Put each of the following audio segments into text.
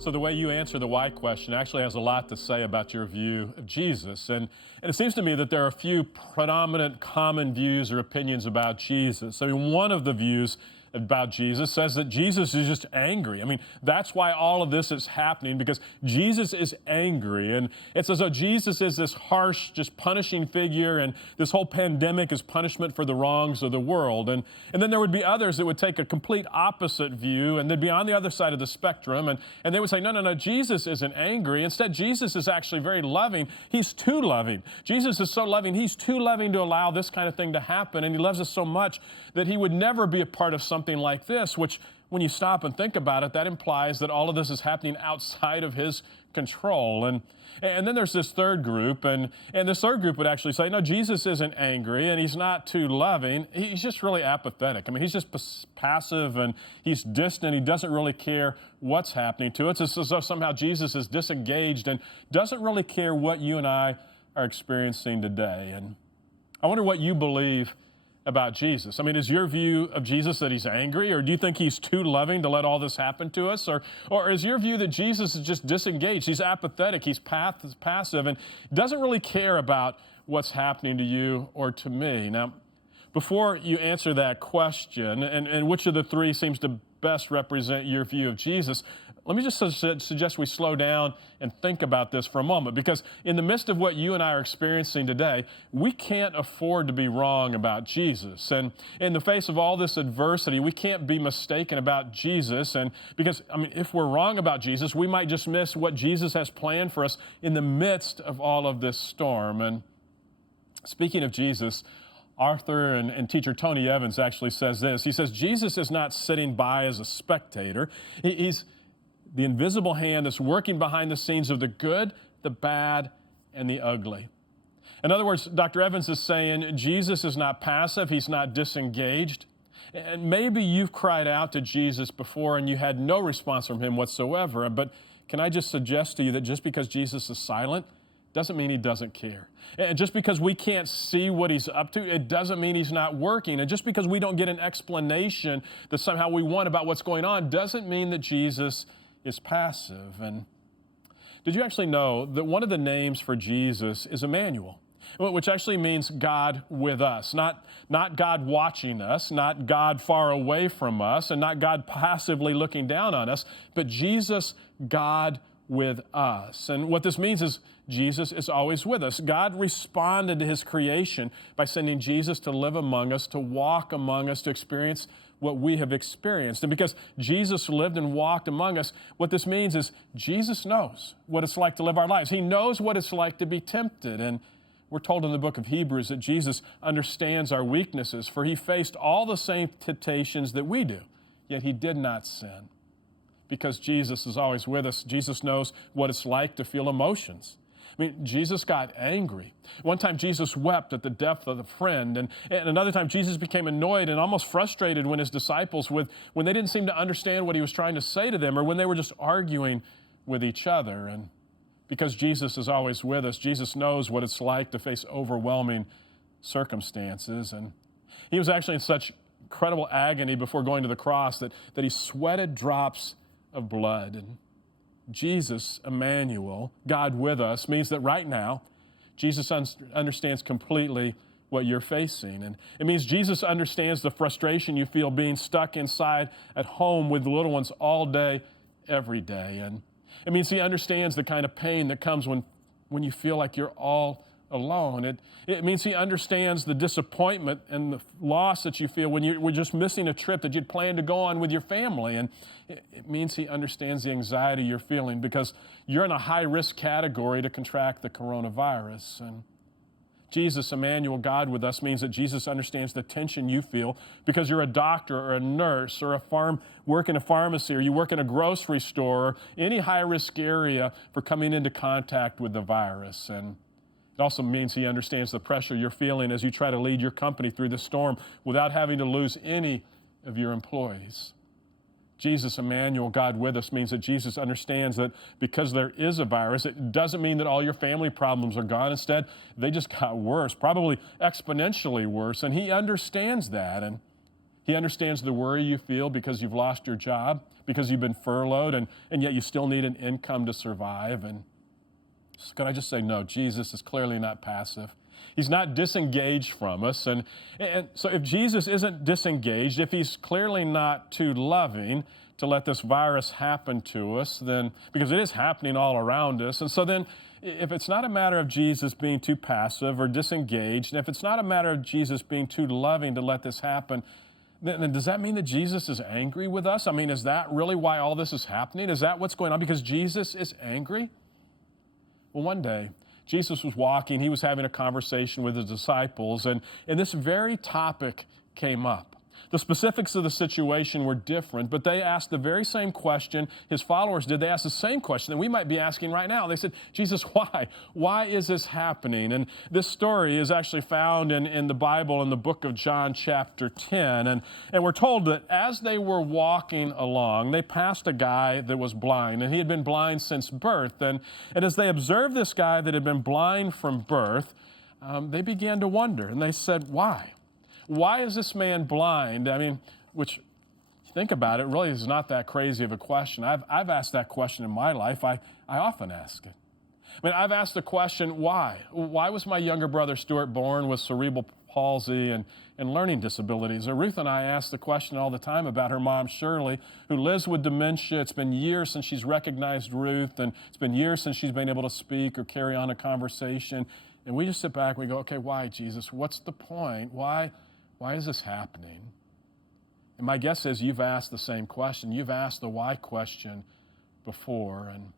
So the way you answer the why question actually has a lot to say about your view of Jesus. And it seems to me that there are a few predominant common views or opinions about Jesus. I mean, one of the views about Jesus says that Jesus is just angry. I mean, that's why all of this is happening, because Jesus is angry. And it's as though Jesus is this harsh, just punishing figure, and this whole pandemic is punishment for the wrongs of the world. And then there would be others that would take a complete opposite view, and they'd be on the other side of the spectrum, and they would say, no, Jesus isn't angry. Instead, Jesus is actually very loving. He's too loving. Jesus is so loving, he's too loving to allow this kind of thing to happen, and he loves us so much that he would never be a part of something like this, which, when you stop and think about it, that implies that all of this is happening outside of his control. And then there's this third group, and this third group would actually say, no, Jesus isn't angry, and he's not too loving. He's just really apathetic. I mean, he's just passive, and he's distant. He doesn't really care what's happening to us. It's as though somehow Jesus is disengaged and doesn't really care what you and I are experiencing today. And I wonder what you believe about Jesus. I mean, is your view of Jesus that he's angry, or do you think he's too loving to let all this happen to us? Or is your view that Jesus is just disengaged? He's apathetic, he's passive, and doesn't really care about what's happening to you or to me? Now, before you answer that question, and which of the three seems to best represent your view of Jesus, let me just suggest we slow down and think about this for a moment, because in the midst of what you and I are experiencing today, we can't afford to be wrong about Jesus. And in the face of all this adversity, we can't be mistaken about Jesus. And because, I mean, if we're wrong about Jesus, we might just miss what Jesus has planned for us in the midst of all of this storm. And speaking of Jesus, author and teacher Tony Evans actually says this. He says, Jesus is not sitting by as a spectator. He's the invisible hand that's working behind the scenes of the good, the bad, and the ugly. In other words, Dr. Evans is saying Jesus is not passive, he's not disengaged. And maybe you've cried out to Jesus before and you had no response from him whatsoever. But can I just suggest to you that just because Jesus is silent doesn't mean he doesn't care. And just because we can't see what he's up to, it doesn't mean he's not working. And just because we don't get an explanation that somehow we want about what's going on doesn't mean that Jesus is passive. And did you actually know that one of the names for Jesus is Emmanuel, which actually means God with us, not God watching us, not God far away from us, and not God passively looking down on us, but Jesus, God with us. And what this means is Jesus is always with us. God responded to his creation by sending Jesus to live among us, to walk among us, to experience what we have experienced. And because Jesus lived and walked among us, what this means is Jesus knows what it's like to live our lives. He knows what it's like to be tempted. And we're told in the book of Hebrews that Jesus understands our weaknesses, for he faced all the same temptations that we do, yet he did not sin. Because Jesus is always with us, Jesus knows what it's like to feel emotions. I mean, Jesus got angry. One time Jesus wept at the death of a friend, and another time Jesus became annoyed and almost frustrated when his disciples, when they didn't seem to understand what he was trying to say to them, or when they were just arguing with each other. And because Jesus is always with us, Jesus knows what it's like to face overwhelming circumstances. And he was actually in such incredible agony before going to the cross that he sweated drops of blood. And Jesus, Emmanuel, God with us, means that right now, Jesus understands completely what you're facing. And it means Jesus understands the frustration you feel being stuck inside at home with the little ones all day, every day. And it means he understands the kind of pain that comes when you feel like you're all alone. It means he understands the disappointment and the loss that you feel when you were just missing a trip that you'd planned to go on with your family. And it means he understands the anxiety you're feeling because you're in a high-risk category to contract the coronavirus. And Jesus, Emmanuel, God with us, means that Jesus understands the tension you feel because you're a doctor or a nurse or work in a pharmacy, or you work in a grocery store, or any high-risk area for coming into contact with the virus. And it also means he understands the pressure you're feeling as you try to lead your company through the storm without having to lose any of your employees. Jesus, Emmanuel, God with us, means that Jesus understands that because there is a virus, it doesn't mean that all your family problems are gone. Instead, they just got worse, probably exponentially worse, and he understands that. And He understands the worry you feel because you've lost your job, because you've been furloughed, and yet you still need an income to survive. And so could I just say, no, Jesus is clearly not passive. He's not disengaged from us. And so if Jesus isn't disengaged, if he's clearly not too loving to let this virus happen to us, then, because it is happening all around us, and so then if it's not a matter of Jesus being too passive or disengaged, and if it's not a matter of Jesus being too loving to let this happen, then does that mean that Jesus is angry with us? I mean, is that really why all this is happening? Is that what's going on? Because Jesus is angry? Well, one day, Jesus was walking, he was having a conversation with his disciples, and this very topic came up. The specifics of the situation were different, but they asked the very same question. His followers did. They asked the same question that we might be asking right now. They said, Jesus, why? Why is this happening? And this story is actually found in the Bible in the book of John chapter 10. And we're told that as they were walking along, they passed a guy that was blind, and he had been blind since birth. And as they observed this guy that had been blind from birth, they began to wonder, and they said, why? Why is this man blind? I mean, which, think about it, really is not that crazy of a question. I've asked that question in my life. I often ask it. I mean, I've asked the question, why? Why was my younger brother Stuart born with cerebral palsy and learning disabilities? Or Ruth and I ask the question all the time about her mom, Shirley, who lives with dementia. It's been years since she's recognized Ruth, and it's been years since she's been able to speak or carry on a conversation. And we just sit back and we go, okay, why, Jesus? What's the point? Why is this happening? And my guess is you've asked the same question. You've asked the why question before. And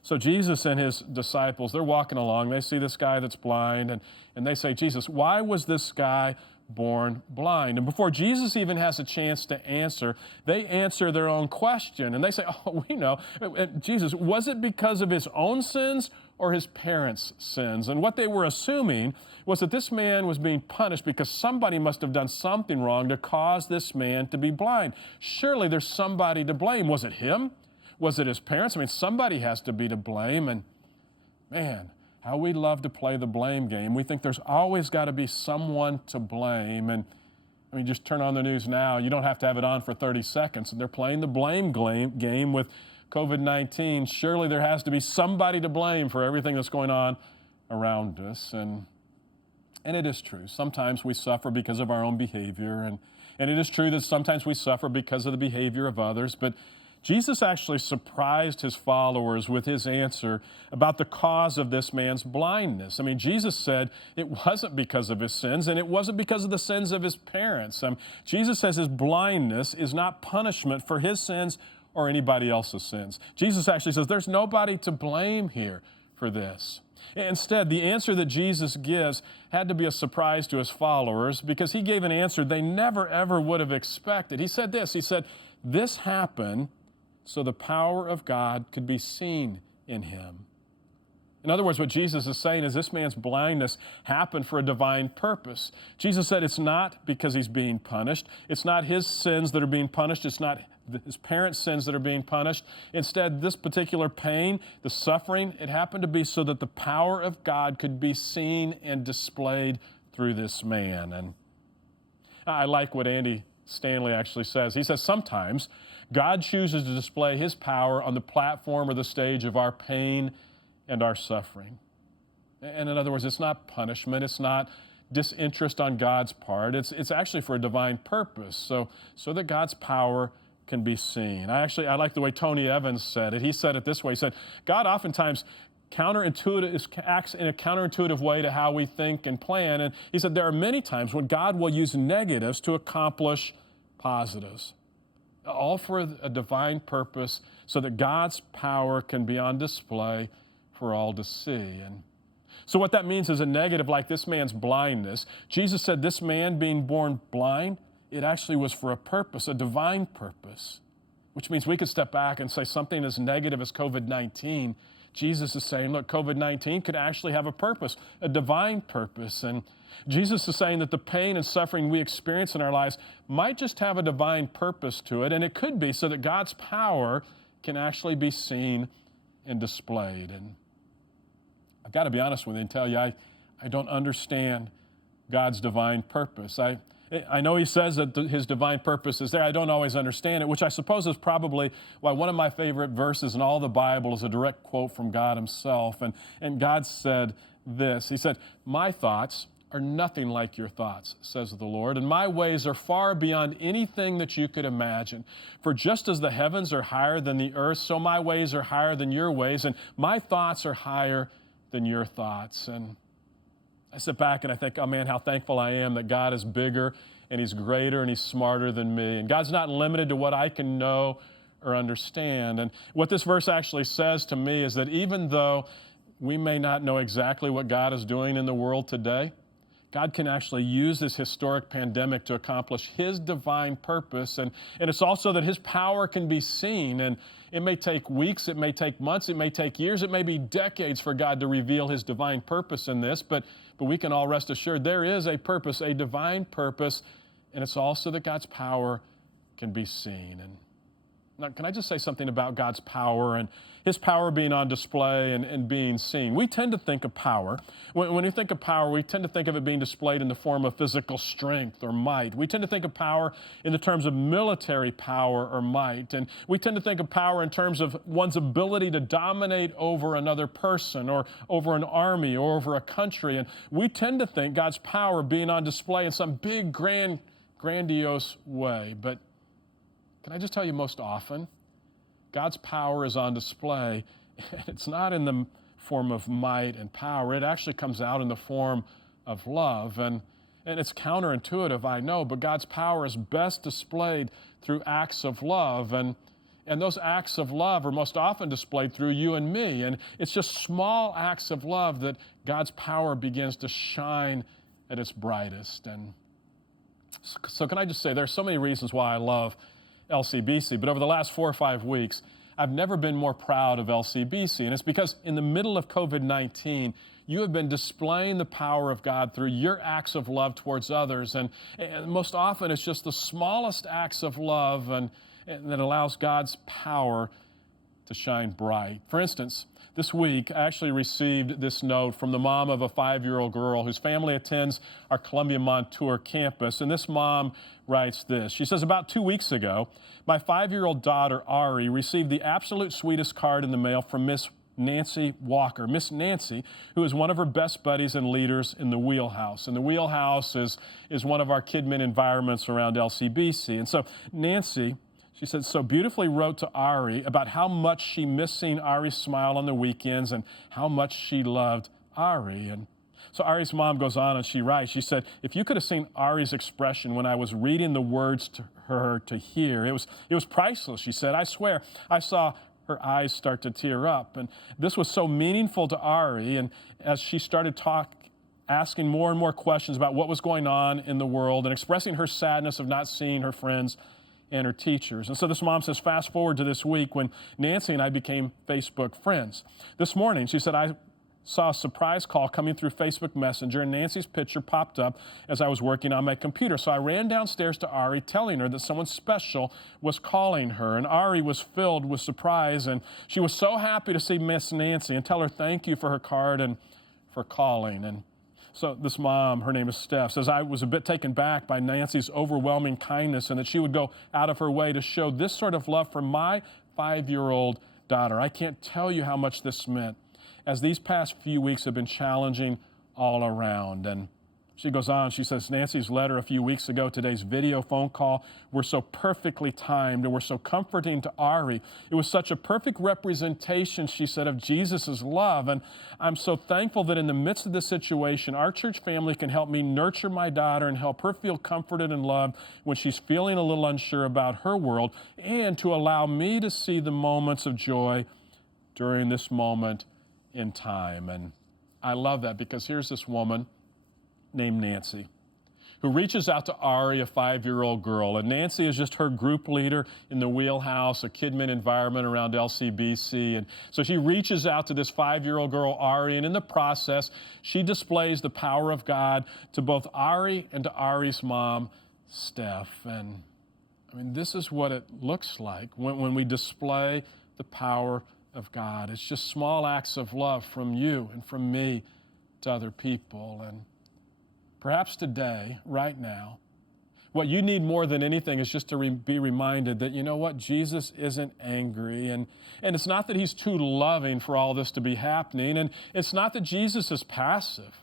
so Jesus and his disciples, they're walking along. They see this guy that's blind, and they say, Jesus, why was this guy born blind? And before Jesus even has a chance to answer, they answer their own question. And they say, oh, we know. Jesus, was it because of his own sins or his parents' sins? And what they were assuming was that this man was being punished because somebody must have done something wrong to cause this man to be blind. Surely there's somebody to blame. Was it him? Was it his parents? I mean, somebody has to be to blame. And man, how we love to play the blame game. We think there's always got to be someone to blame. And I mean, just turn on the news now. You don't have to have it on for 30 seconds. And they're playing the blame game with COVID-19. Surely there has to be somebody to blame for everything that's going on around us. And it is true. Sometimes we suffer because of our own behavior. And it is true that sometimes we suffer because of the behavior of others. But Jesus actually surprised his followers with his answer about the cause of this man's blindness. I mean, Jesus said it wasn't because of his sins, and it wasn't because of the sins of his parents. Jesus says his blindness is not punishment for his sins or anybody else's sins. Jesus actually says there's nobody to blame here for this. Instead, the answer that Jesus gives had to be a surprise to his followers because he gave an answer they never, ever would have expected. He said this, he said, this happened so the power of God could be seen in him. In other words, what Jesus is saying is this man's blindness happened for a divine purpose. Jesus said it's not because he's being punished. It's not his sins that are being punished. It's not his parents' sins that are being punished. Instead, this particular pain, the suffering, it happened to be so that the power of God could be seen and displayed through this man. And I like what Andy Stanley actually says. He says, sometimes God chooses to display his power on the platform or the stage of our pain and our suffering. And in other words, it's not punishment. It's not disinterest on God's part. It's actually for a divine purpose, so that God's power can be seen. I like the way Tony Evans said it. He said it this way. He said, God oftentimes acts in a counterintuitive way to how we think and plan. And he said there are many times when God will use negatives to accomplish positives, all for a divine purpose so that God's power can be on display for all to see. And so what that means is a negative like this man's blindness. Jesus said this man being born blind, it actually was for a purpose, a divine purpose, which means we could step back and say something as negative as COVID-19. Jesus is saying, look, COVID-19 could actually have a purpose, a divine purpose. And Jesus is saying that the pain and suffering we experience in our lives might just have a divine purpose to it, and it could be so that God's power can actually be seen and displayed. And I've got to be honest with you and tell you, I don't understand God's divine purpose. I know he says that his divine purpose is there. I don't always understand it, which I suppose is probably why one of my favorite verses in all the Bible is a direct quote from God himself. And God said this. He said, "My thoughts are nothing like your thoughts, says the Lord, and my ways are far beyond anything that you could imagine. For just as the heavens are higher than the earth, so my ways are higher than your ways, and my thoughts are higher than your thoughts." And I sit back and I think, oh man, how thankful I am that God is bigger and he's greater and he's smarter than me. And God's not limited to what I can know or understand. And what this verse actually says to me is that even though we may not know exactly what God is doing in the world today, God can actually use this historic pandemic to accomplish his divine purpose. And it's also that his power can be seen. And it may take weeks, it may take months, it may take years, it may be decades for God to reveal his divine purpose in this. But we can all rest assured there is a purpose, a divine purpose. And it's also that God's power can be seen. And now, can I just say something about God's power and his power being on display and being seen? We tend to think of power. When we think of power, we tend to think of it being displayed in the form of physical strength or might. We tend to think of power in the terms of military power or might. And we tend to think of power in terms of one's ability to dominate over another person or over an army or over a country. And we tend to think God's power being on display in some big, grandiose way. But can I just tell you, most often, God's power is on display. It's not in the form of might and power. It actually comes out in the form of love. And it's counterintuitive, I know, but God's power is best displayed through acts of love. And those acts of love are most often displayed through you and me. And it's just small acts of love that God's power begins to shine at its brightest. And so can I just say, there are so many reasons why I love LCBC, but over the last 4 or 5 weeks, I've never been more proud of LCBC, and it's because in the middle of COVID-19, you have been displaying the power of God through your acts of love towards others, and most often it's just the smallest acts of love and that allows God's power to shine bright. For instance, this week, I actually received this note from the mom of a 5-year-old girl whose family attends our Columbia Montour campus. And this mom writes this. She says, "About 2 weeks ago, my 5-year-old daughter, Ari, received the absolute sweetest card in the mail from Miss Nancy Walker. Miss Nancy, who is one of her best buddies and leaders in the Wheelhouse. And the Wheelhouse is one of our KidMin environments around LCBC. And so Nancy, she said, so beautifully wrote to Ari about how much she missed seeing Ari smile on the weekends and how much she loved Ari. And so Ari's mom goes on and she writes, she said, if you could have seen Ari's expression when I was reading the words to her to hear, it was priceless. She said, I swear, I saw her eyes start to tear up. And this was so meaningful to Ari. And as she started asking more and more questions about what was going on in the world and expressing her sadness of not seeing her friends and her teachers. And so this mom says, fast forward to this week when Nancy and I became Facebook friends. This morning, she said, I saw a surprise call coming through Facebook Messenger, and Nancy's picture popped up as I was working on my computer. So I ran downstairs to Ari, telling her that someone special was calling her. And Ari was filled with surprise, and she was so happy to see Miss Nancy and tell her thank you for her card and for calling. And so this mom, her name is Steph, says, I was a bit taken back by Nancy's overwhelming kindness and that she would go out of her way to show this sort of love for my 5-year-old daughter. I can't tell you how much this meant, as these past few weeks have been challenging all around. And she goes on, she says, Nancy's letter a few weeks ago, today's video phone call, were so perfectly timed and were so comforting to Ari. It was such a perfect representation, she said, of Jesus' love. And I'm so thankful that in the midst of this situation, our church family can help me nurture my daughter and help her feel comforted and loved when she's feeling a little unsure about her world, and to allow me to see the moments of joy during this moment in time. And I love that, because here's this woman named Nancy who reaches out to Ari, a 5-year-old girl. And Nancy is just her group leader in the Wheelhouse, a KidMin environment around LCBC. And so she reaches out to this 5-year-old girl, Ari, and in the process, she displays the power of God to both Ari and to Ari's mom, Steph. And I mean, this is what it looks like when we display the power of God. It's just small acts of love from you and from me to other people. And perhaps today, right now, What you need more than anything is just to be reminded that, you know what, Jesus isn't angry. And it's not that he's too loving for all this to be happening. And it's not that Jesus is passive.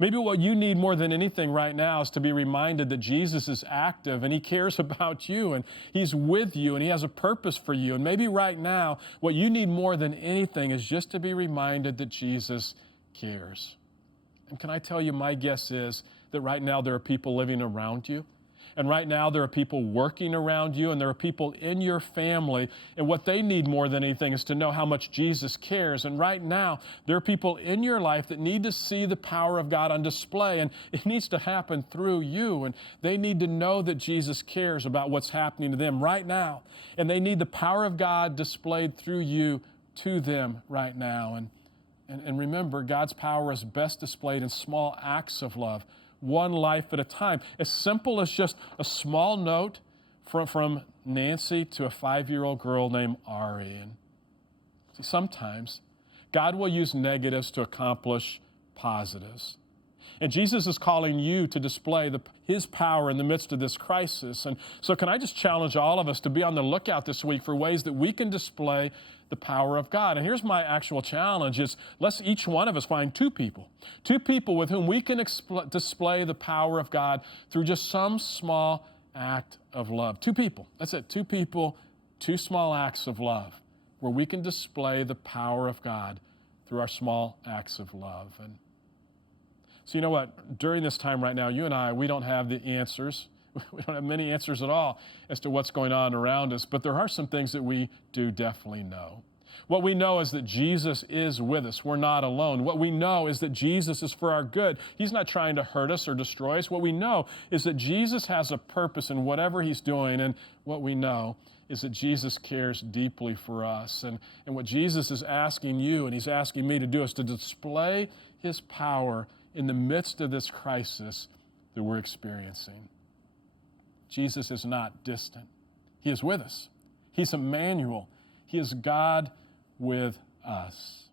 Maybe what you need more than anything right now is to be reminded that Jesus is active and he cares about you and he's with you and he has a purpose for you. And maybe right now, what you need more than anything is just to be reminded that Jesus cares. And can I tell you, my guess is that right now there are people living around you. And right now there are people working around you, and there are people in your family, and what they need more than anything is to know how much Jesus cares. And right now there are people in your life that need to see the power of God on display, and it needs to happen through you, and they need to know that Jesus cares about what's happening to them right now, and they need the power of God displayed through you to them right now. And remember, God's power is best displayed in small acts of love, one life at a time. As simple as just a small note from Nancy to a 5-year-old girl named Ari. And see, sometimes God will use negatives to accomplish positives. And Jesus is calling you to display his power in the midst of this crisis. And so can I just challenge all of us to be on the lookout this week for ways that we can display the power of God. And here's my actual challenge is let's each one of us find two people with whom we can display the power of God through just some small act of love. Two people. That's it. Two people, two small acts of love where we can display the power of God through our small acts of love. And so you know what? During this time right now, you and I, we don't have the answers. We don't have many answers at all as to what's going on around us, but there are some things that we do definitely know. What we know is that Jesus is with us. We're not alone. What we know is that Jesus is for our good. He's not trying to hurt us or destroy us. What we know is that Jesus has a purpose in whatever he's doing, and what we know is that Jesus cares deeply for us. And what Jesus is asking you and he's asking me to do is to display his power in the midst of this crisis that we're experiencing. Jesus is not distant. He is with us. He's Emmanuel. He is God with us.